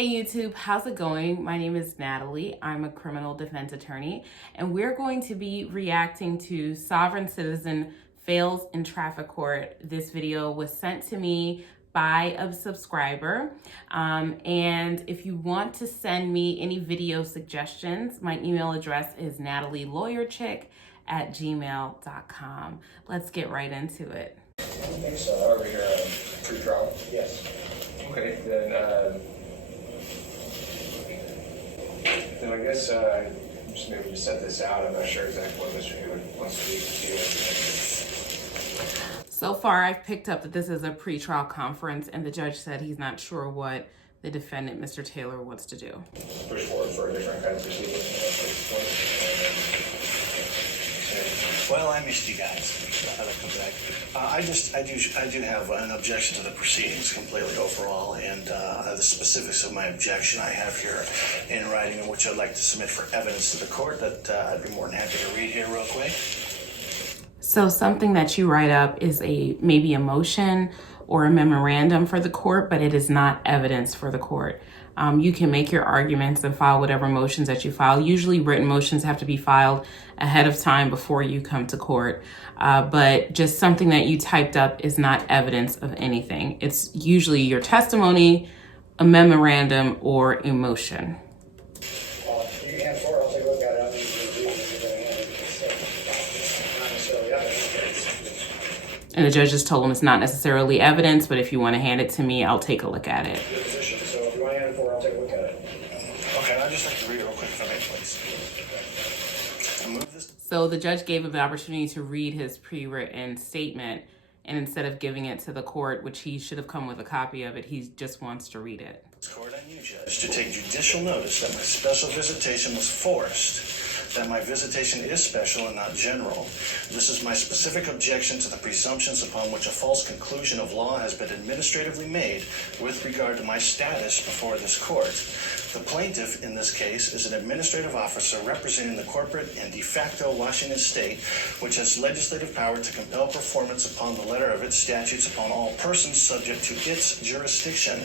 Hey YouTube, how's it going? My name is Natalie. I'm a criminal defense attorney, and we're going to be reacting to Sovereign Citizen Fails in Traffic Court. This video was sent to me by a subscriber, and if you want to send me any video suggestions, my email address is natalielawyerchick@gmail.com. Let's get right into it. Okay, so over here, pre-trial? Yes. Okay, then I guess just maybe to set this out, I'm not sure exactly what Mr. Hayward wants to do. So far, I've picked up that this is a pretrial conference, and the judge said he's not sure what the defendant, Mr. Taylor, wants to do. Push forward for a different kind of proceeding at this point. Well, I missed you guys. I had to come back. I do have an objection to the proceedings completely overall, and the specifics of my objection I have here in writing, which I'd like to submit for evidence to the court that I'd be more than happy to read here real quick. So something that you write up is maybe a motion or a memorandum for the court, but it is not evidence for the court. You can make your arguments and file whatever motions that you file. Usually written motions have to be filed ahead of time before you come to court. But just something that you typed up is not evidence of anything. It's usually your testimony, a memorandum, or a motion. You can hand it forward, I'll take a look at it. I mean, you're going to hand it. It's not necessarily evidence. And the judge just told him it's not necessarily evidence, but if you want to hand it to me, I'll take a look at it. Your position, so if you want to hand it forward, I'll take a look at it. Okay, I'd just like to read it real quick for me, please. I move this. So the judge gave him the opportunity to read his pre-written statement, and instead of giving it to the court, which he should have come with a copy of it, he just wants to read it. Court and you, Judge, to take judicial notice that my special visitation was forced, that my visitation is special and not general. This is my specific objection to the presumptions upon which a false conclusion of law has been administratively made with regard to my status before this court. The plaintiff in this case is an administrative officer representing the corporate and de facto Washington state, which has legislative power to compel performance upon the letter of its statutes upon all persons subject to its jurisdiction.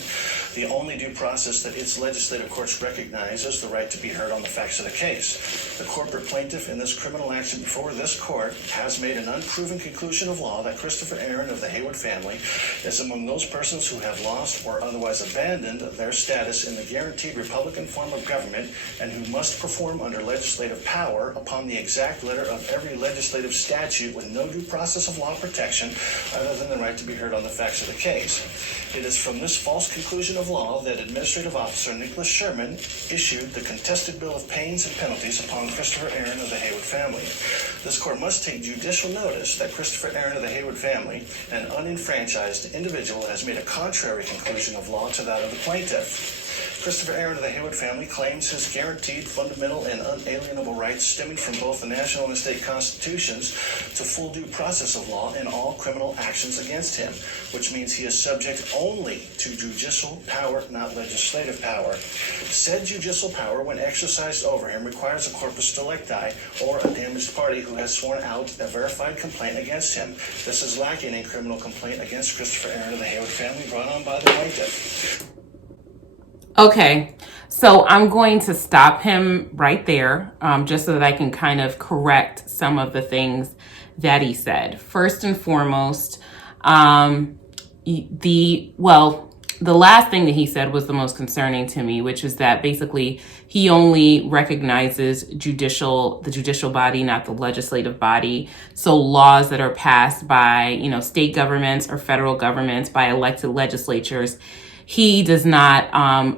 The only due process that its legislative courts recognize is the right to be heard on the facts of the case. The corporate plaintiff in this criminal action before this court has made an unproven conclusion of law that Christopher Aaron of the Hayward family is among those persons who have lost or otherwise abandoned their status in the guaranteed Republican form of government and who must perform under legislative power upon the exact letter of every legislative statute with no due process of law protection other than the right to be heard on the facts of the case. It is from this false conclusion of law that Administrative Officer Nicholas Sherman issued the contested bill of pains and penalties upon Christopher Aaron of the Hayward family. This court must take judicial notice that Christopher Aaron of the Hayward family, an unenfranchised individual, has made a contrary conclusion of law to that of the plaintiff. Christopher Aaron of the Hayward family claims his guaranteed fundamental and unalienable rights stemming from both the national and state constitutions to full due process of law in all criminal actions against him, which means he is subject only to judicial power, not legislative power. Said judicial power, when exercised over him, requires a corpus delicti or a damaged party who has sworn out a verified complaint against him. This is lacking in a criminal complaint against Christopher Aaron of the Hayward family brought on by the plaintiff. Okay, so I'm going to stop him right there, just so that I can kind of correct some of the things that he said. First and foremost, the last thing that he said was the most concerning to me, which is that basically he only recognizes the judicial body, not the legislative body. So laws that are passed by, state governments or federal governments, by elected legislatures, he does not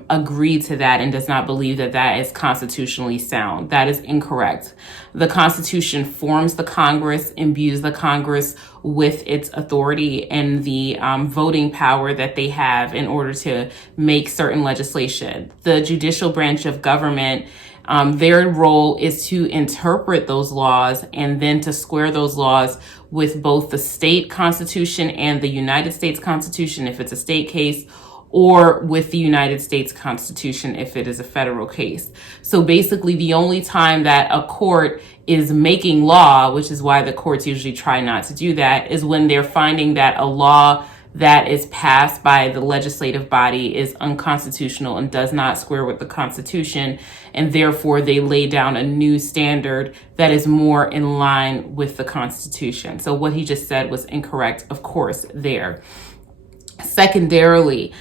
agree to that and does not believe that that is constitutionally sound. That is incorrect. The Constitution forms the Congress, imbues the Congress with its authority and the voting power that they have in order to make certain legislation. The judicial branch of government, their role is to interpret those laws and then to square those laws with both the state constitution and the United States Constitution if it's a state case, or with the United States Constitution if it is a federal case. So basically the only time that a court is making law, which is why the courts usually try not to do that, is when they're finding that a law that is passed by the legislative body is unconstitutional and does not square with the Constitution, and therefore they lay down a new standard that is more in line with the Constitution. So what he just said was incorrect, of course, there. Secondarily,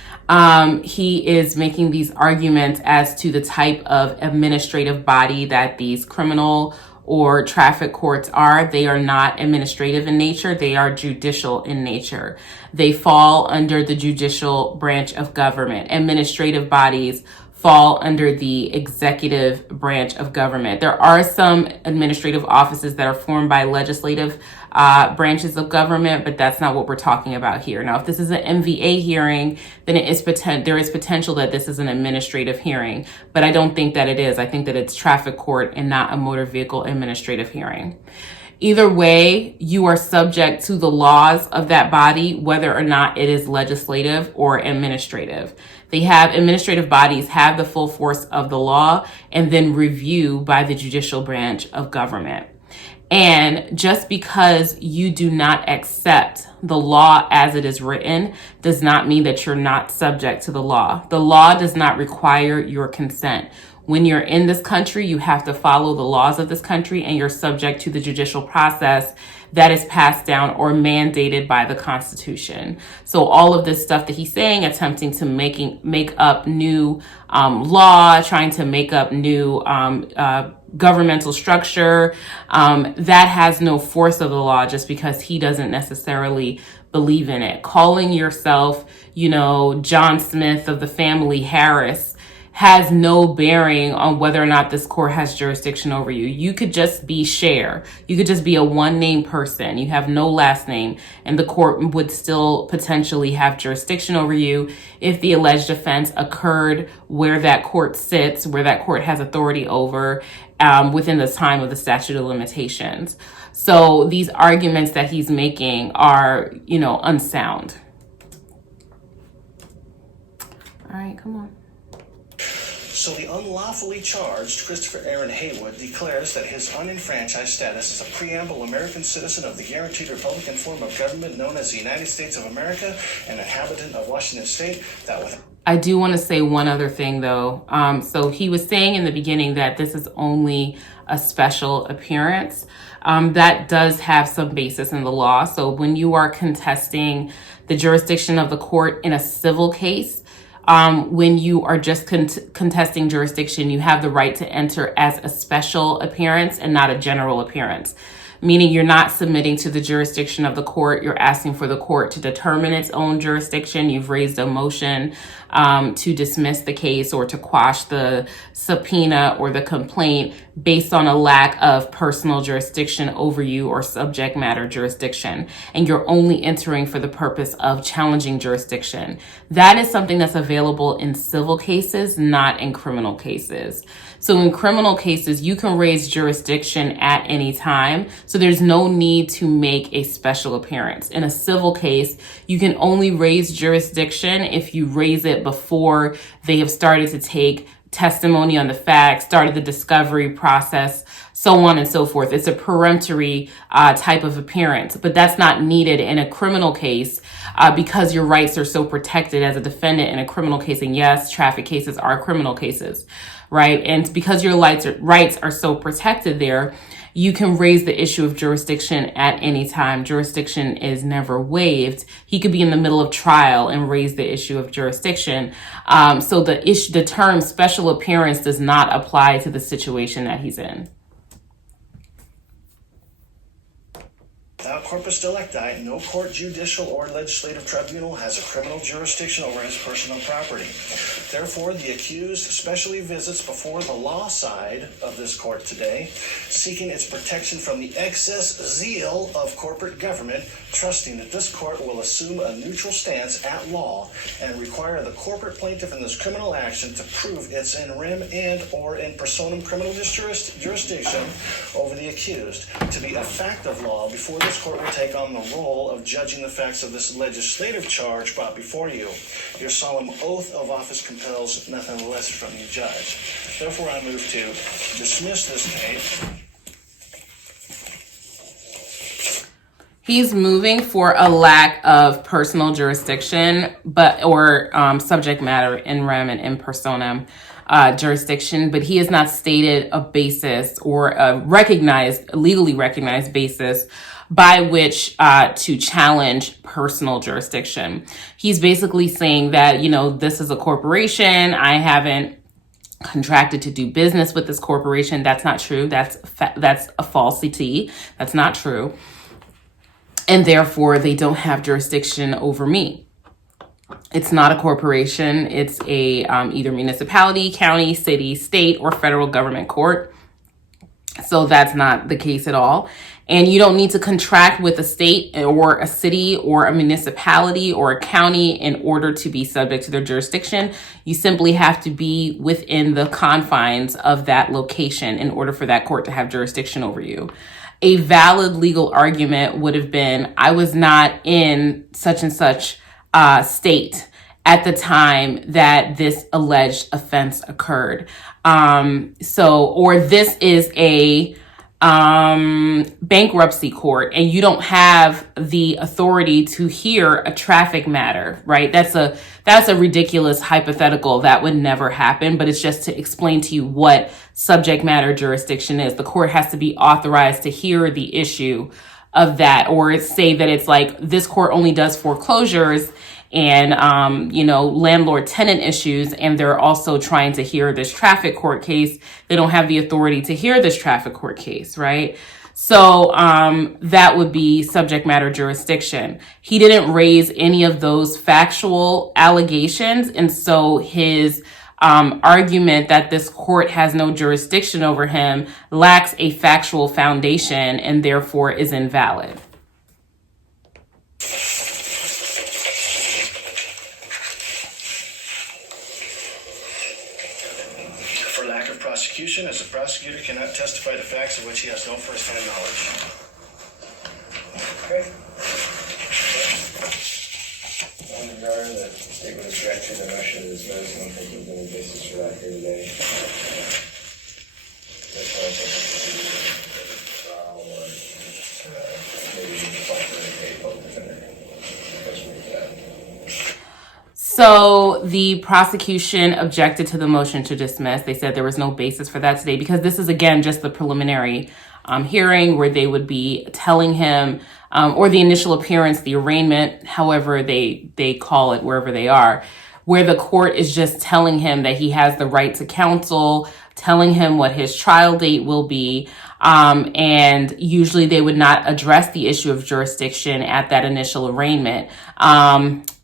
he is making these arguments as to the type of administrative body that these criminal or traffic courts are. They are not administrative in nature. They are judicial in nature. They fall under the judicial branch of government. Administrative bodies fall under the executive branch of government. There are some administrative offices that are formed by legislative branches of government, but that's not what we're talking about here. Now, if this is an MVA hearing, then there is potential that this is an administrative hearing, but I don't think that it is. I think that it's traffic court and not a motor vehicle administrative hearing. Either way, you are subject to the laws of that body, whether or not it is legislative or administrative. Administrative bodies have the full force of the law and then review by the judicial branch of government. And just because you do not accept the law as it is written does not mean that you're not subject to the law. The law does not require your consent. When you're in this country, you have to follow the laws of this country, and you're subject to the judicial process that is passed down or mandated by the Constitution. So all of this stuff that he's saying, attempting to make up new law, trying to make up new governmental structure, that has no force of the law just because he doesn't necessarily believe in it. Calling yourself, John Smith of the family Harris has no bearing on whether or not this court has jurisdiction over you. You could just be Cher. You could just be a one-name person. You have no last name, and the court would still potentially have jurisdiction over you if the alleged offense occurred where that court sits, where that court has authority over, within the time of the statute of limitations. So these arguments that he's making are, unsound. All right, come on. So the unlawfully charged Christopher Aaron Haywood declares that his unenfranchised status as a preamble American citizen of the guaranteed Republican form of government known as the United States of America and inhabitant of Washington State, that with I do want to say one other thing, though. So he was saying in the beginning that this is only a special appearance. That does have some basis in the law. So when you are contesting the jurisdiction of the court in a civil case, when you are just contesting jurisdiction, you have the right to enter as a special appearance and not a general appearance, meaning you're not submitting to the jurisdiction of the court. You're asking for the court to determine its own jurisdiction. You've raised a motion to dismiss the case or to quash the subpoena or the complaint based on a lack of personal jurisdiction over you or subject matter jurisdiction. And you're only entering for the purpose of challenging jurisdiction. That is something that's available in civil cases, not in criminal cases. So in criminal cases, you can raise jurisdiction at any time. So there's no need to make a special appearance. In a civil case, you can only raise jurisdiction if you raise it before they have started to take testimony on the facts, started the discovery process, so on and so forth. It's a peremptory type of appearance, but that's not needed in a criminal case because your rights are so protected as a defendant in a criminal case. And yes, traffic cases are criminal cases, right? And because your rights are so protected there, you can raise the issue of jurisdiction at any time. Jurisdiction is never waived. He could be in the middle of trial and raise the issue of jurisdiction. So the term special appearance does not apply to the situation that he's in. Without corpus delicti, no court, judicial, or legislative tribunal has a criminal jurisdiction over his personal property. Therefore, the accused specially visits before the law side of this court today, seeking its protection from the excess zeal of corporate government, trusting that this court will assume a neutral stance at law and require the corporate plaintiff in this criminal action to prove its in rem and or in personam criminal jurisdiction over the accused to be a fact of law before this court will take on the role of judging the facts of this legislative charge brought before you. Your solemn oath of office compels nothing less from you, Judge. Therefore, I move to dismiss this case. He's moving for a lack of personal jurisdiction, or subject matter in rem and in personam jurisdiction, but he has not stated a basis or a legally recognized basis by which to challenge personal jurisdiction. He's basically saying that, this is a corporation. I haven't contracted to do business with this corporation. That's not true. That's a falsity. That's not true. And therefore, they don't have jurisdiction over me. It's not a corporation. It's a either municipality, county, city, state, or federal government court. So that's not the case at all. And you don't need to contract with a state or a city or a municipality or a county in order to be subject to their jurisdiction. You simply have to be within the confines of that location in order for that court to have jurisdiction over you. A valid legal argument would have been, I was not in such and such state at the time that this alleged offense occurred. Or this is a bankruptcy court and you don't have the authority to hear a traffic matter, right? That's a ridiculous hypothetical. That would never happen, but it's just to explain to you what subject matter jurisdiction is. The court has to be authorized to hear the issue of that, or say that it's like this court only does foreclosures and, landlord tenant issues. And they're also trying to hear this traffic court case. They don't have the authority to hear this traffic court case, right? So that would be subject matter jurisdiction. He didn't raise any of those factual allegations. And so his argument that this court has no jurisdiction over him lacks a factual foundation and therefore is invalid. For lack of prosecution, as a prosecutor cannot testify to facts of which he has no first-hand knowledge. Okay. Regarding the statement of objection, the motion is dismissed. I don't think there's any basis for that here today. That's why I think it's a trial or maybe you can talk to a public defender. So the prosecution objected to the motion to dismiss. They said there was no basis for that today because this is, again, just the preliminary hearing where they would be telling him, or the initial appearance, the arraignment, however they call it, wherever they are, where the court is just telling him that he has the right to counsel, telling him what his trial date will be. And usually they would not address the issue of jurisdiction at that initial arraignment.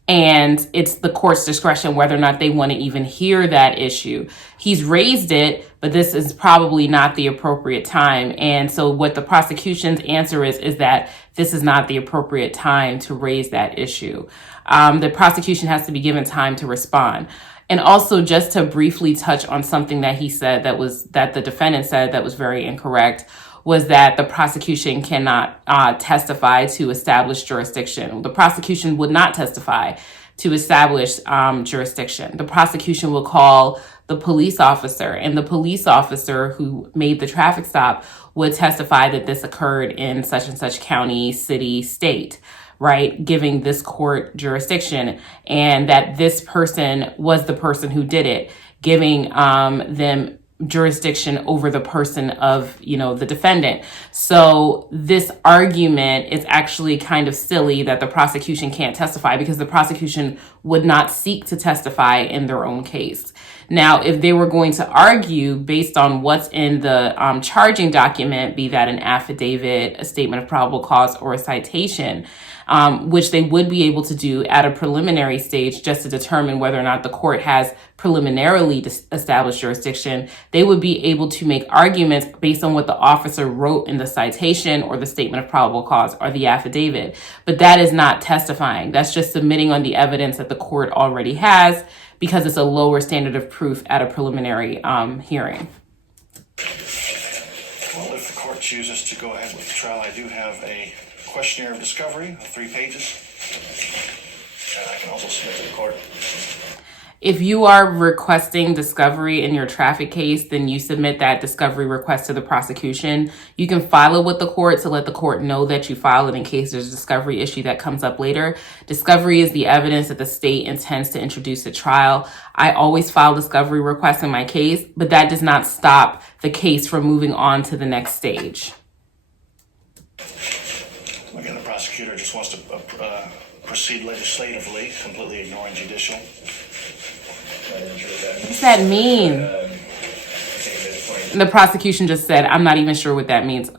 And it's the court's discretion whether or not they want to even hear that issue. He's raised it, but this is probably not the appropriate time. And so what the prosecution's answer is that this is not the appropriate time to raise that issue. The prosecution has to be given time to respond. And also, just to briefly touch on something that he said that the defendant said that was very incorrect, was that the prosecution cannot testify to establish jurisdiction. The prosecution would not testify to establish jurisdiction. The prosecution will call the police officer, and the police officer who made the traffic stop would testify that this occurred in such and such county, city, state, right? Giving this court jurisdiction, and that this person was the person who did it, giving them jurisdiction over the person of, the defendant. So this argument is actually kind of silly that the prosecution can't testify because the prosecution would not seek to testify in their own case. Now, if they were going to argue based on what's in the charging document, be that an affidavit, a statement of probable cause, or a citation, which they would be able to do at a preliminary stage just to determine whether or not the court has preliminarily established jurisdiction, they would be able to make arguments based on what the officer wrote in the citation or the statement of probable cause or the affidavit. But that is not testifying. That's just submitting on the evidence that the court already has because it's a lower standard of proof at a preliminary hearing. Well, if the court chooses to go ahead with the trial, I do have a questionnaire of discovery of 3 pages. And I can also submit to the court. If you are requesting discovery in your traffic case, then you submit that discovery request to the prosecution. You can file it with the court to let the court know that you filed it in case there's a discovery issue that comes up later. Discovery is the evidence that the state intends to introduce at trial. I always file discovery requests in my case, but that does not stop the case from moving on to the next stage. Again, the prosecutor just wants to proceed legislatively, completely ignoring judicial. What does that mean? And the prosecution just said, I'm not even sure what that means.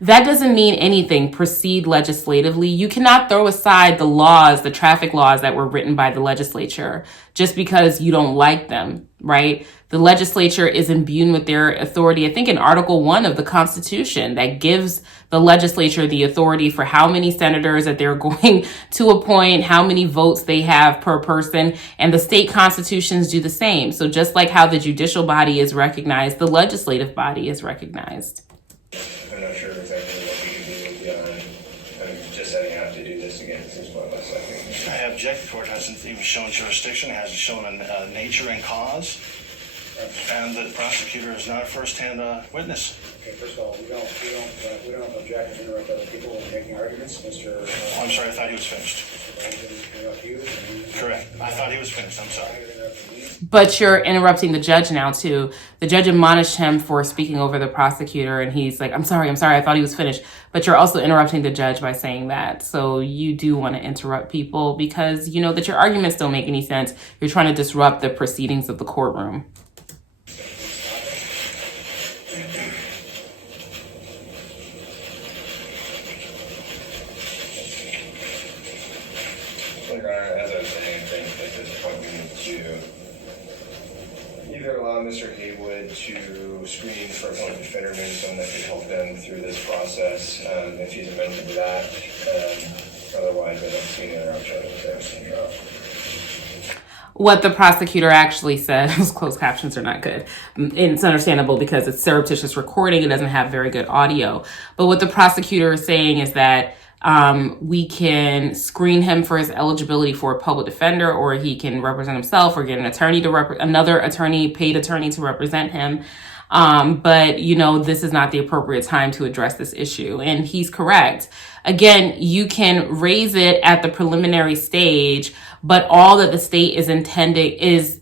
That doesn't mean anything. Proceed legislatively. You cannot throw aside the laws, the traffic laws that were written by the legislature just because you don't like them, right? The legislature is imbued with their authority, I think in Article 1 of the Constitution, that gives the legislature the authority for how many senators that they're going to appoint, how many votes they have per person, and the state constitutions do the same. So just like how the judicial body is recognized, the legislative body is recognized. I'm not sure exactly what we can do beyond just setting out to do this again. This is what my second. I object. The court hasn't even shown jurisdiction, hasn't shown a nature and cause, and the prosecutor is not a first-hand witness. Okay, first of all, we don't object to interrupt other people when making arguments. Mr. I'm sorry, I thought he was finished. Interrupt you. Correct. I thought he was finished. I'm sorry. But you're interrupting the judge now too. The judge admonished him for speaking over the prosecutor, and he's like, I'm sorry, I thought he was finished. But you're also interrupting the judge by saying that. So you do want to interrupt people because you know that your arguments don't make any sense. You're trying to disrupt the proceedings of the courtroom. Your Honor, as I was saying, I think at this point we need to either allow Mr. Haywood to screen for a public defender, maybe someone that could help them through this process, if he's amenable to that. Otherwise, I don't see any other option there. What the prosecutor actually said, those closed captions are not good. And it's understandable because it's surreptitious recording. It doesn't have very good audio. But what the prosecutor is saying is that we can screen him for his eligibility for a public defender, or he can represent himself or get an attorney to another attorney, paid attorney to represent him. But, you know, this is not the appropriate time to address this issue. And he's correct. Again, you can raise it at the preliminary stage, but all that the state is intending is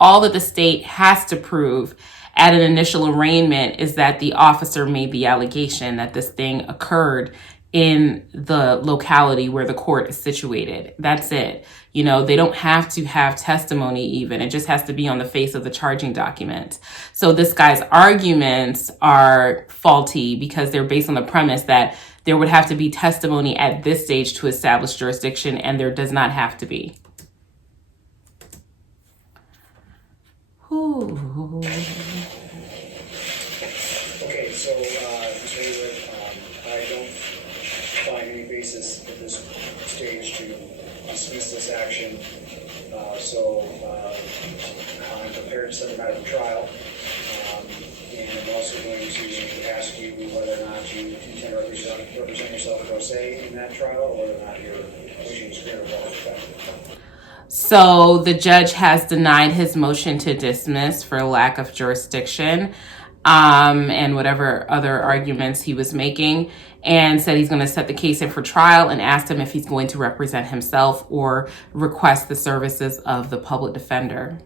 all that the state has to prove at an initial arraignment is that the officer made the allegation that this thing occurred in the locality where the court is situated. That's it. You know, they don't have to have testimony even. It just has to be on the face of the charging document. So this guy's arguments are faulty because they're based on the premise that there would have to be testimony at this stage to establish jurisdiction, and there does not have to be. Ooh. Okay, so, Mr. Haywood, I don't find any basis at this stage to dismiss this action. I'm prepared to set the matter for trial. And I'm also going to ask you whether or not you intend to represent yourself pro se in that trial, or whether or not you're wishing to screen a public. So the judge has denied his motion to dismiss for lack of jurisdiction, and whatever other arguments he was making, and said he's going to set the case in for trial, and asked him if he's going to represent himself or request the services of the public defender.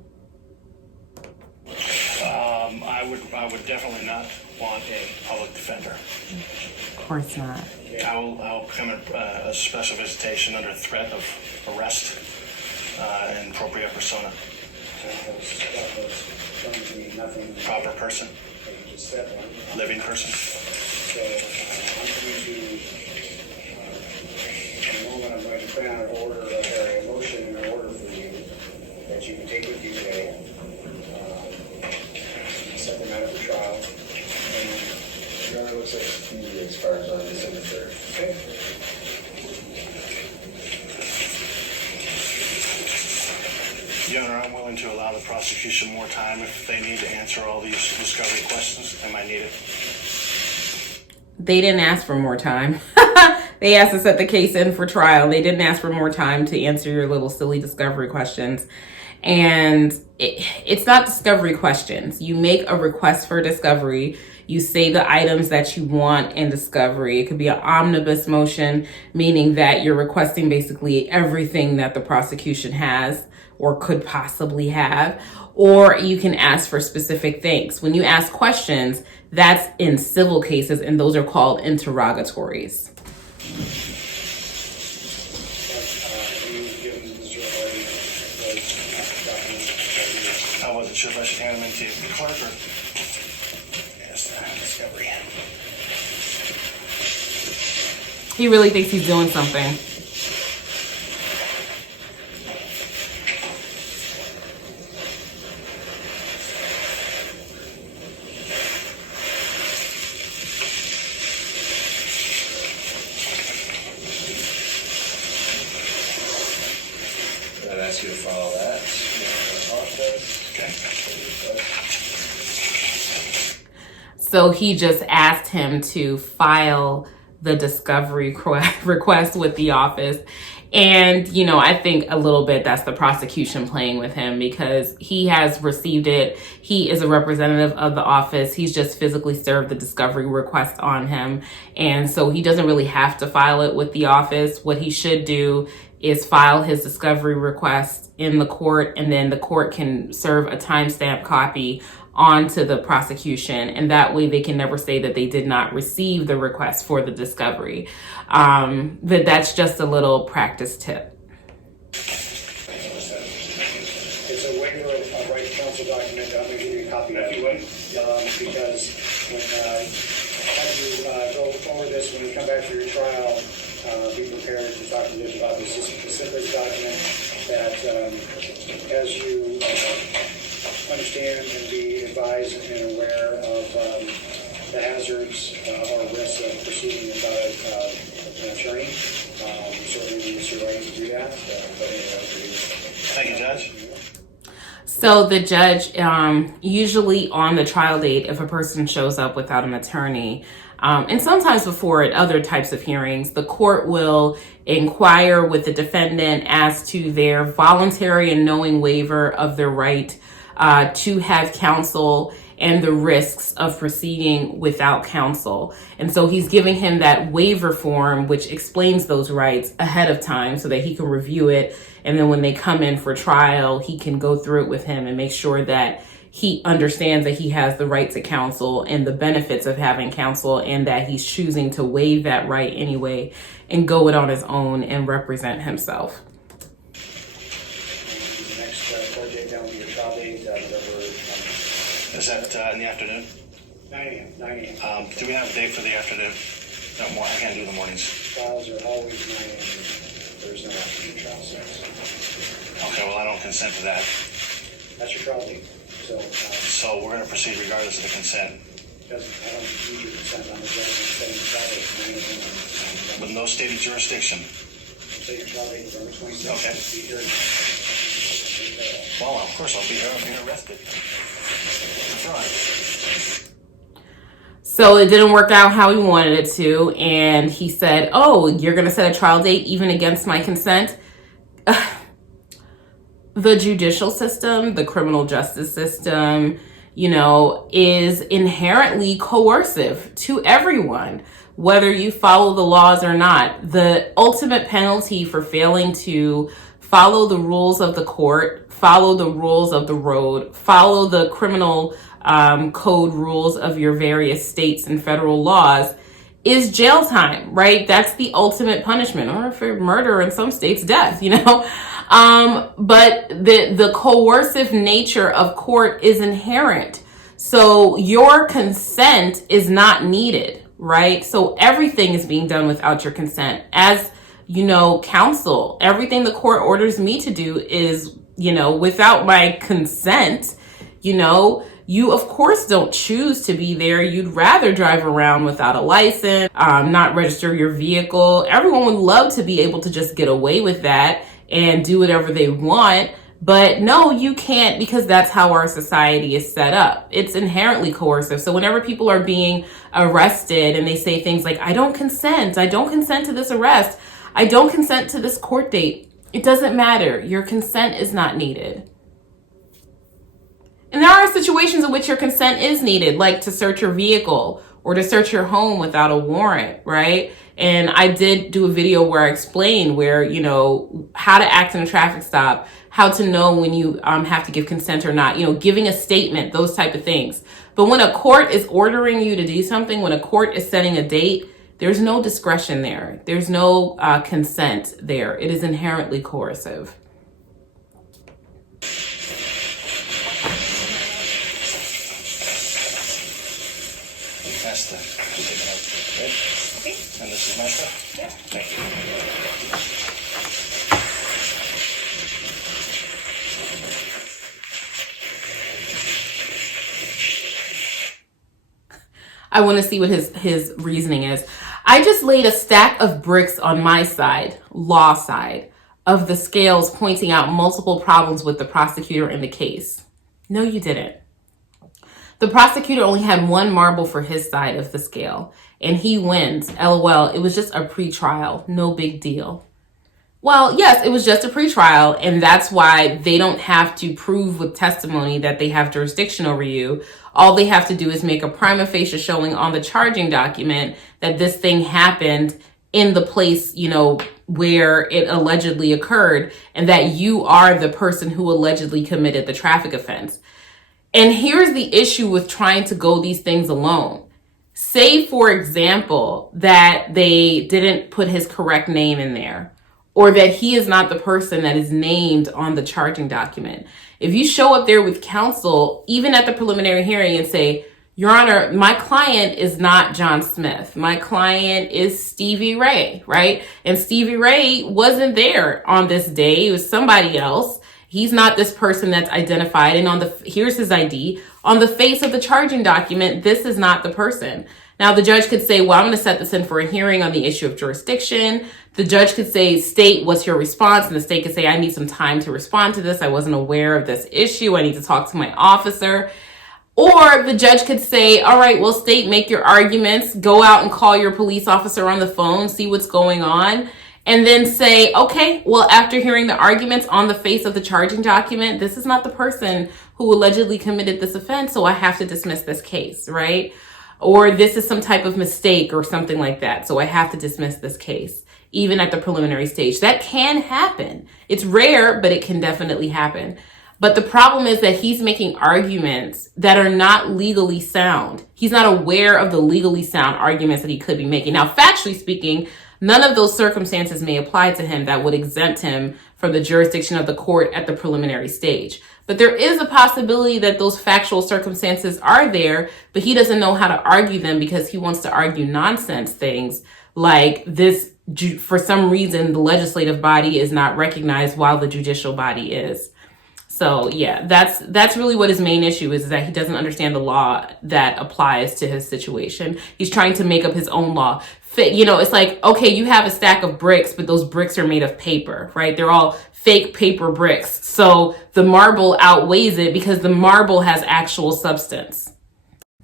I would definitely not want a public defender. Of course not. I'll come in a special visitation under threat of arrest in propria persona. Proper person. Living person. So I'm going to put out an order, a motion and an order for you that you can take with you today. Set the matter for trial. Your Honor, looks like he expires on December 3rd. Okay. Your Honor, I'm willing to allow the prosecution more time if they need to answer all these discovery questions. They might need it. They didn't ask for more time. They asked to set the case in for trial. They didn't ask for more time to answer your little silly discovery questions. And it's not discovery questions. You make a request for discovery. You say the items that you want in discovery. It could be an omnibus motion, meaning that you're requesting basically everything that the prosecution has or could possibly have. Or you can ask for specific things. When you ask questions, that's in civil cases, and those are called interrogatories. I wasn't sure if I should hand them in to the clerk or... Yes, discovery. He really thinks he's doing something. I'd ask you to follow that. Okay. So he just asked him to file the discovery request with the office. And, you know, I think a little bit that's the prosecution playing with him because he has received it. He is a representative of the office. He's just physically served the discovery request on him. And so he doesn't really have to file it with the office. What he should do is file his discovery request in the court, and then the court can serve a timestamp copy onto the prosecution, and that way they can never say that they did not receive the request for the discovery. But that's just a little practice tip. It's a waiver of right to counsel document. I'm going to give you a copy of it. Because when as you go over this, when you come back for your trial, be prepared to talk to the judge about this specific document that as you understand and be advised and aware of the hazards or risks of proceeding without an attorney. Certainly it's your right to do that. Thank you, Judge. So the judge, usually on the trial date, if a person shows up without an attorney, and sometimes before at other types of hearings, the court will inquire with the defendant as to their voluntary and knowing waiver of their right to have counsel and the risks of proceeding without counsel. And so he's giving him that waiver form, which explains those rights ahead of time so that he can review it. And then when they come in for trial, he can go through it with him and make sure that he understands that he has the right to counsel and the benefits of having counsel, and that he's choosing to waive that right anyway and go it on his own and represent himself. The next court date down will be your trial date, whatever. Is that in the afternoon? 9 a.m. 9 a.m. Do we have a date for the afternoon? No, I can't do the mornings. Trials are always 9 a.m. There's no afternoon trial sets. Okay, well, I don't consent to that. That's your trial date. So we're going to proceed regardless of the consent. I don't need your consent on the judge setting the trial date for 9 a.m. With no stated jurisdiction. Say your trial date November 26th. Okay. Be here. Well, of course, I'll be here. I'm here arrested. That's right. So it didn't work out how he wanted it to. And he said, oh, you're going to set a trial date even against my consent? The judicial system, the criminal justice system, you know, is inherently coercive to everyone, whether you follow the laws or not. The ultimate penalty for failing to follow the rules of the court, follow the rules of the road, follow the criminal code rules of your various states and federal laws is jail time, right? That's the ultimate punishment, or for murder in some states, death, you know? But the coercive nature of court is inherent. So your consent is not needed, right? So everything is being done without your consent. As you know, counsel, everything the court orders me to do is, you know, without my consent. You know, you of course don't choose to be there. You'd rather drive around without a license, not register your vehicle. Everyone would love to be able to just get away with that and do whatever they want. But no, you can't, because that's how our society is set up. It's inherently coercive. So whenever people are being arrested and they say things like, I don't consent to this arrest, I don't consent to this court date, it doesn't matter. Your consent is not needed. And there are situations in which your consent is needed, like to search your vehicle or to search your home without a warrant, right? And I did do a video where I explained where, you know, how to act in a traffic stop, how to know when you have to give consent or not, you know, giving a statement, those type of things. But when a court is ordering you to do something, when a court is setting a date, there's no discretion there. There's no consent there. It is inherently coercive. That's the right? Okay. And this is my stuff? Yeah. Thank you. I want to see what his reasoning is. I just laid a stack of bricks on my side, law side, of the scales, pointing out multiple problems with the prosecutor in the case. No, you didn't. The prosecutor only had one marble for his side of the scale, and he wins. LOL, it was just a pretrial, no big deal. Well, yes, it was just a pretrial, and that's why they don't have to prove with testimony that they have jurisdiction over you. All they have to do is make a prima facie showing on the charging document that this thing happened in the place, you know, where it allegedly occurred, and that you are the person who allegedly committed the traffic offense. And here's the issue with trying to go these things alone. Say, for example, that they didn't put his correct name in there, or that he is not the person that is named on the charging document. If you show up there with counsel, even at the preliminary hearing, and say, Your Honor, my client is not John Smith. My client is Stevie Ray, right? And Stevie Ray wasn't there on this day. It was somebody else. He's not this person that's identified. And here's his ID. On the face of the charging document, this is not the person. Now, the judge could say, well, I'm going to set this in for a hearing on the issue of jurisdiction. The judge could say, state, what's your response? And the state could say, I need some time to respond to this. I wasn't aware of this issue. I need to talk to my officer. Or the judge could say, all right, well, state, make your arguments, go out and call your police officer on the phone, see what's going on, and then say, okay, well, after hearing the arguments on the face of the charging document, this is not the person who allegedly committed this offense, so I have to dismiss this case, right? Or this is some type of mistake or something like that, so I have to dismiss this case, even at the preliminary stage. That can happen. It's rare, but it can definitely happen. But the problem is that he's making arguments that are not legally sound. He's not aware of the legally sound arguments that he could be making. Now, factually speaking, none of those circumstances may apply to him that would exempt him from the jurisdiction of the court at the preliminary stage. But there is a possibility that those factual circumstances are there, but he doesn't know how to argue them because he wants to argue nonsense things like this. For some reason, the legislative body is not recognized while the judicial body is. So yeah, that's really what his main issue is that he doesn't understand the law that applies to his situation. He's trying to make up his own law. You know, it's like, okay, you have a stack of bricks, but those bricks are made of paper, right? They're all fake paper bricks. So the marble outweighs it because the marble has actual substance.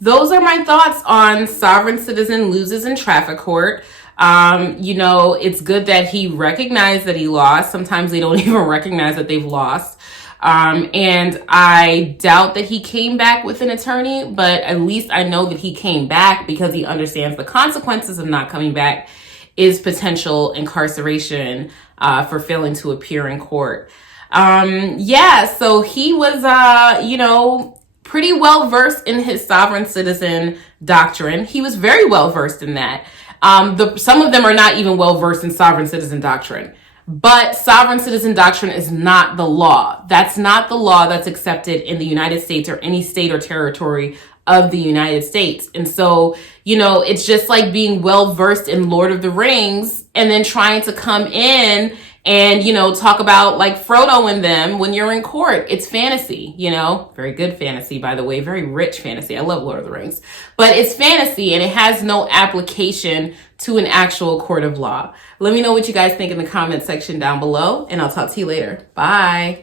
Those are my thoughts on sovereign citizen loses in traffic court. You know, it's good that he recognized that he lost. Sometimes they don't even recognize that they've lost. And I doubt that he came back with an attorney, but at least I know that he came back because he understands the consequences of not coming back is potential incarceration, for failing to appear in court. Yeah, so he was, you know, pretty well versed in his sovereign citizen doctrine. He was very well versed in that. Some of them are not even well versed in sovereign citizen doctrine. But sovereign citizen doctrine is not the law. That's not the law that's accepted in the United States or any state or territory of the United States. And so, you know, it's just like being well versed in Lord of the Rings and then trying to come in and, you know, talk about like Frodo and them when you're in court. It's fantasy, you know, very good fantasy, by the way, very rich fantasy. I love Lord of the Rings, but it's fantasy and it has no application to an actual court of law. Let me know what you guys think in the comment section down below, and I'll talk to you later. Bye.